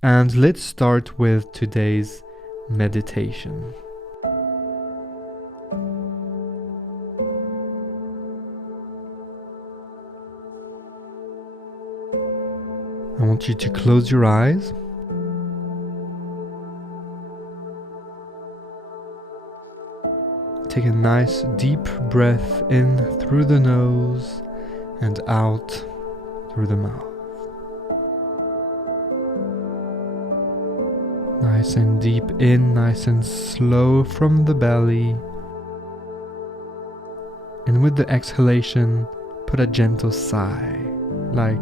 And let's start with today's meditation. I want you to close your eyes. Take a nice deep breath in through the nose and out through the mouth. Nice and deep in, nice and slow from the belly. And with the exhalation, put a gentle sigh, like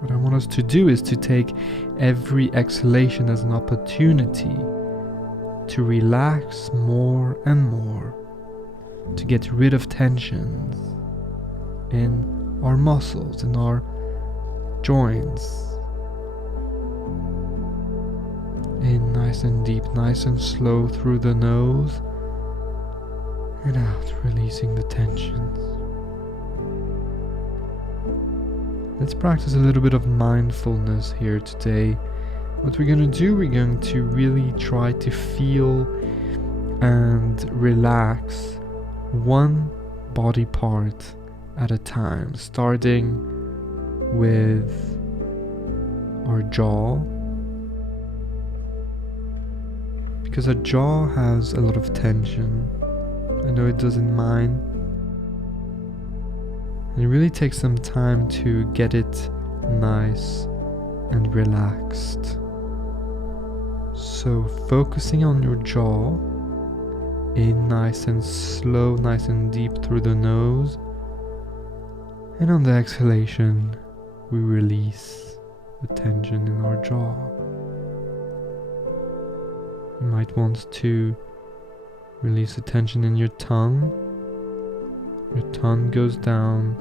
what I want us to do is to take every exhalation as an opportunity to relax more and more, to get rid of tensions in our muscles, in our joints. In nice and deep, nice and slow through the nose, and out, releasing the tensions. Let's practice a little bit of mindfulness here today. What we're going to do, we're going to really try to feel and relax one body part at a time, starting with our jaw, because our jaw has a lot of tension. I know it does in mine. And it really takes some time to get it nice and relaxed. So focusing on your jaw, in nice and slow, nice and deep through the nose, and on the exhalation we release the tension in our jaw. You might want to release the tension in your tongue. Your tongue goes down.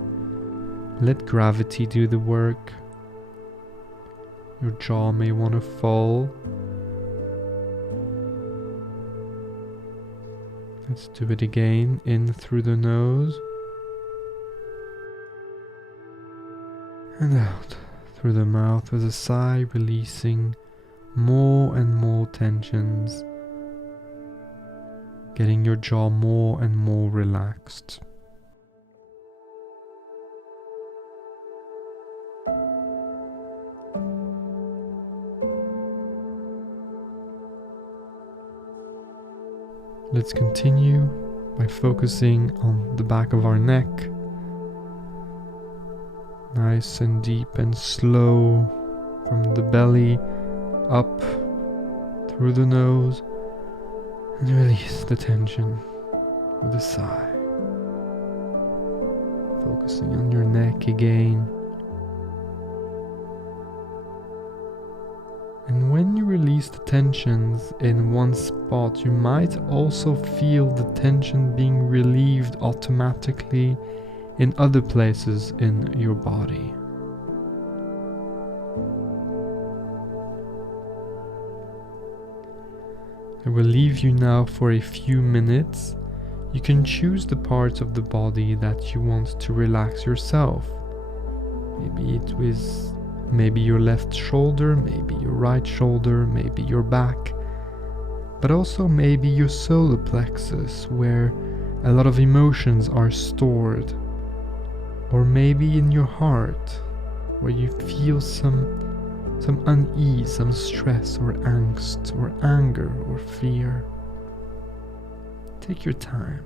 Let gravity do the work. Your jaw may want to fall. Let's do it again. In through the nose. And out through the mouth with a sigh, releasing more and more tensions. Getting your jaw more and more relaxed. Let's continue by focusing on the back of our neck. Nice and deep and slow from the belly up through the nose, and release the tension with a sigh. Focusing on your neck again. And when you release the tensions in one spot, you might also feel the tension being relieved automatically in other places in your body. I will leave you now for a few minutes. You can choose the parts of the body that you want to relax yourself. Maybe your left shoulder, maybe your right shoulder, maybe your back, but also maybe your solar plexus, where a lot of emotions are stored, or maybe in your heart, where you feel some unease, some stress or angst or anger or fear. Take your time.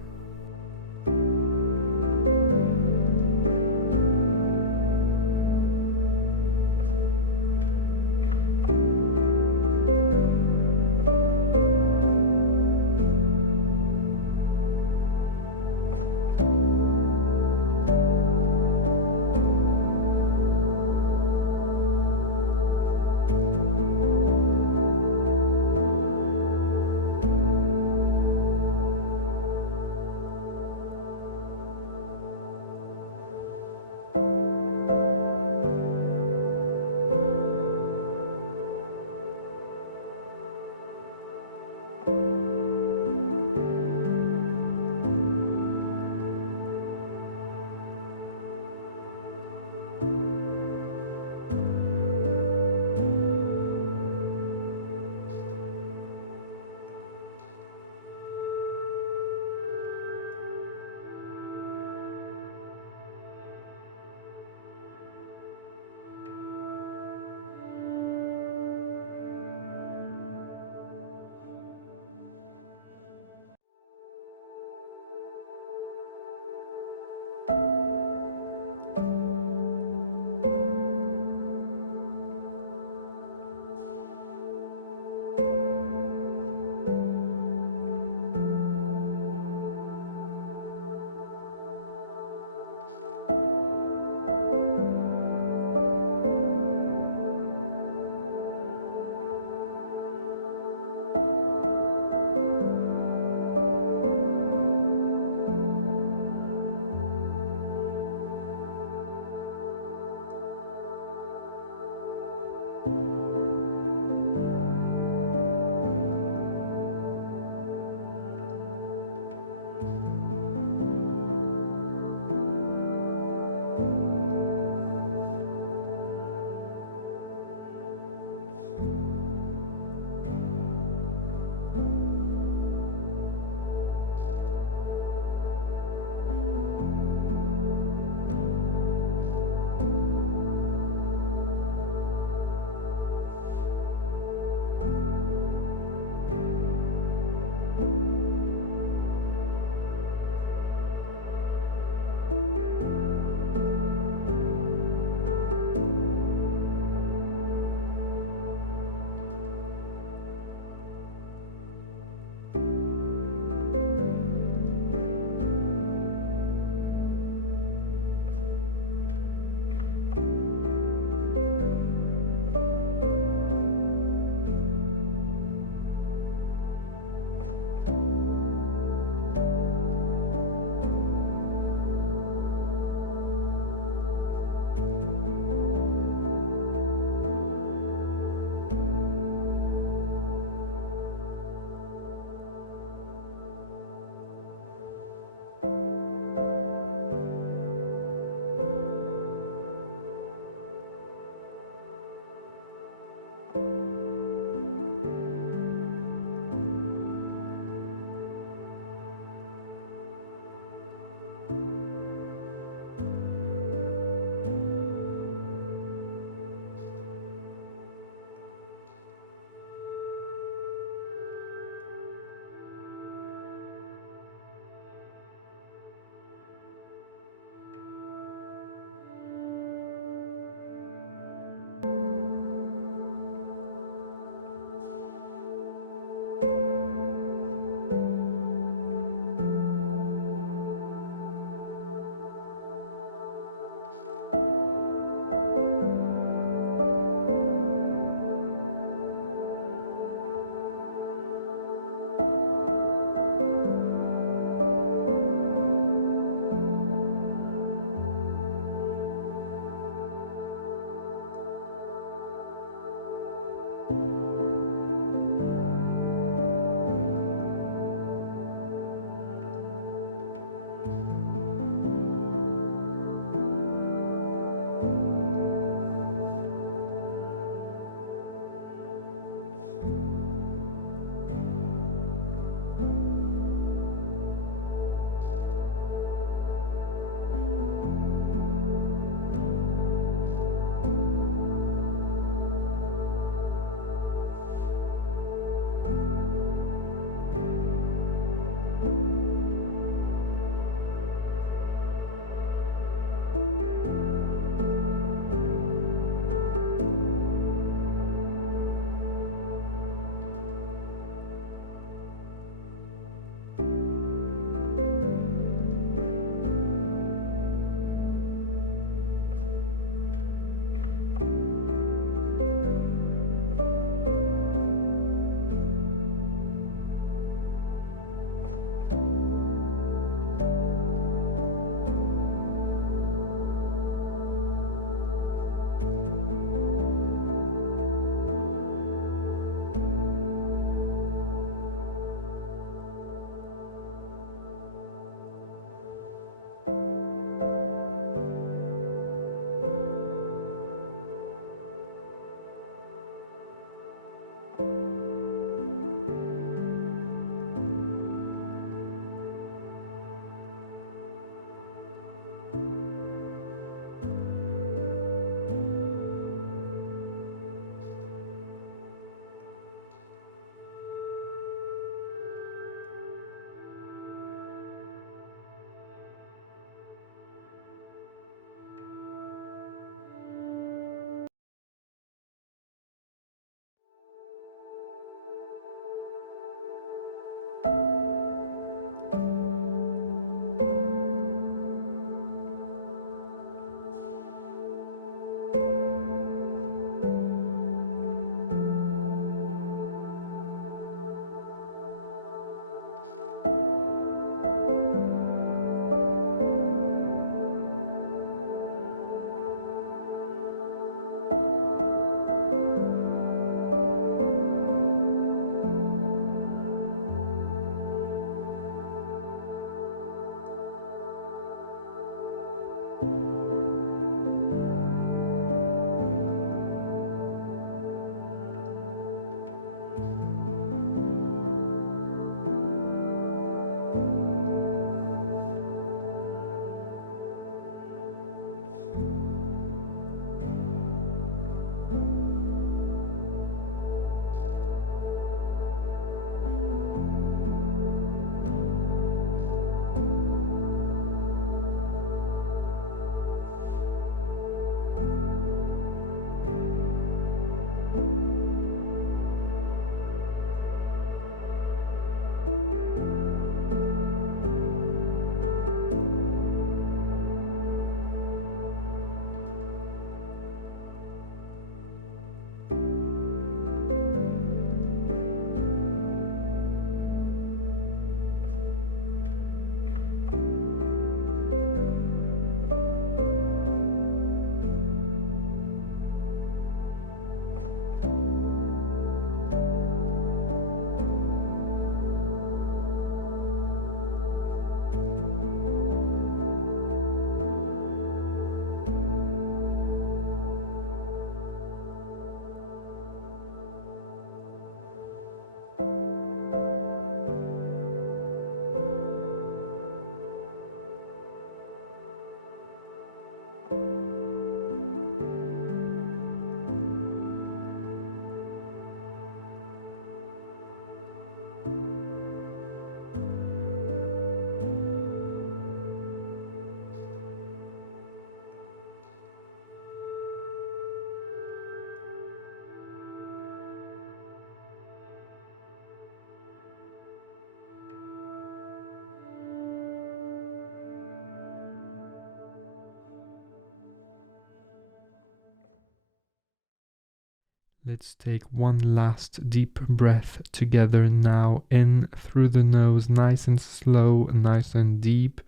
Let's take one last deep breath together now. In through the nose, nice and slow, nice and deep.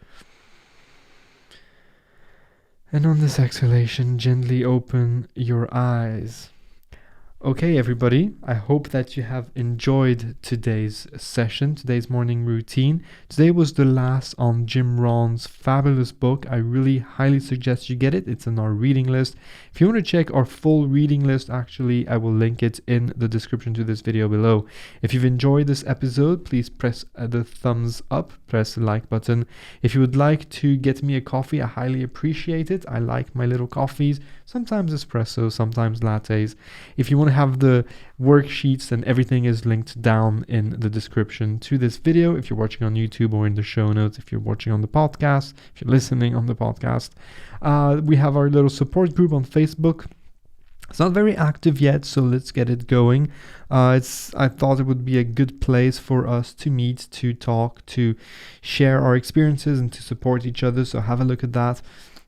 And on this exhalation, gently open your eyes. Okay, everybody, I hope that you have enjoyed today's session, today's morning routine. Today was the last on Jim Rohn's fabulous book. I really highly suggest you get it. It's in our reading list. If you want to check our full reading list, actually, I will link it in the description to this video below. If you've enjoyed this episode, please press the thumbs up, press the like button. If you would like to get me a coffee, I highly appreciate it. I like my little coffees, sometimes espresso, sometimes lattes. If you want to have the worksheets, and everything is linked down in the description to this video if you're watching on YouTube, or in the show notes if you're watching on the podcast, if you're listening on the podcast. We have our little support group on Facebook. It's not very active yet, so let's get it going. I thought it would be a good place for us to meet, to talk, to share our experiences, and to support each other, so have a look at that.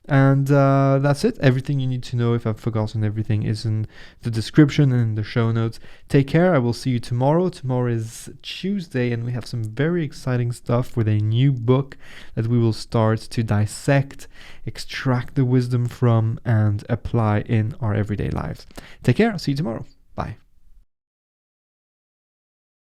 And that's it. Everything you need to know, if I've forgotten everything, is in the description and in the show notes. Take care. I will see you tomorrow. Tomorrow is Tuesday, and we have some very exciting stuff with a new book that we will start to dissect, extract the wisdom from, and apply in our everyday lives. Take care. I'll see you tomorrow. Bye.